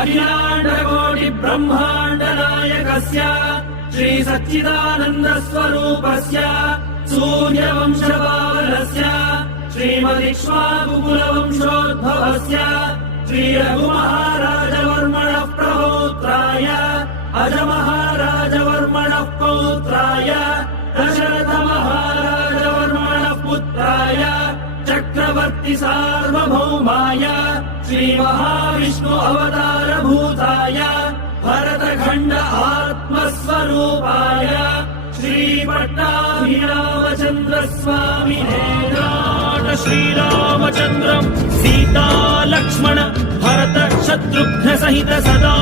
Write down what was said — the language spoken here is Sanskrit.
अखिलाण्डकोटि ब्रह्माण्ड नायकस्य श्री सच्चिदानन्द स्वरूपस्य सूर्यवंशपावनस्य श्रीमदिक्ष्वाकुकुलवंशोद्भवस्य श्री रघुमहाराजवर्मणः प्रपौत्राय अजमहाराजवर्मणः पौत्राय दशरथमहाराजवर्मणः पुत्राय चक्रवर्ति सार्वभौमाय श्री महाविष्णु अवतारभूताय भरतखण्ड आत्मस्वरूपाय श्री पट्टाभिरामचन्द्र स्वामिने श्रीरामचन्द्रं सीता लक्ष्मण भरत शत्रुघ्न सहित सदा